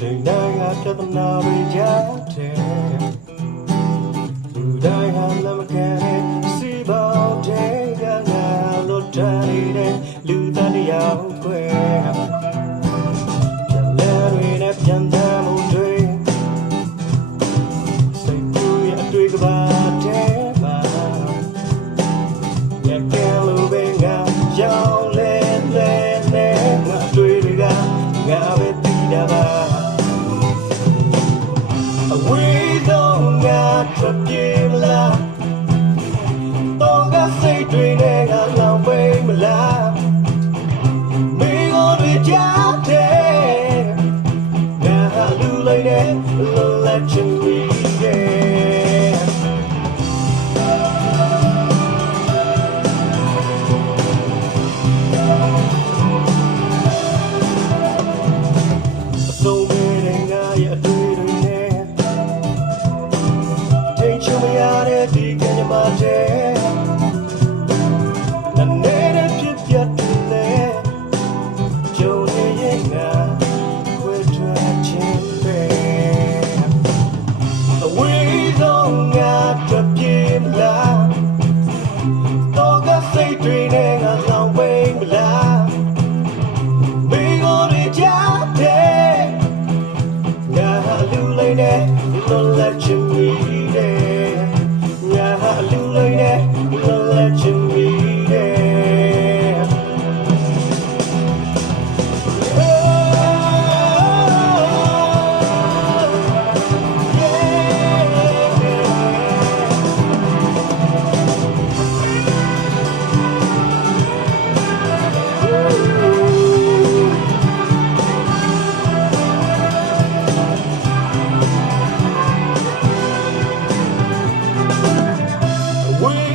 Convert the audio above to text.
ချိန်တိုင်းကပြဿနာတွေကြားတယ်လူတိုင်းဟာလမ်းမခံတဲ့စီပေါင်းတဲ့ကငါလွတ်တဲ့လူသားတရားကိုပြန်လဲတွေနဲ့ပြန်တမ်းမှုတွေစိတ်ကူးရဲ့အတွေ့ကပါတဲ့မှာရကဲလို့ပဲငါရောက်လဲငါအတွေ့တွေကငါပဲသိတာပါWe don't got to give love. Don't got say dream and I love me love. Me on the job day. Now I do like that, let you read it. So many guys do. Show me how to dig in your mind.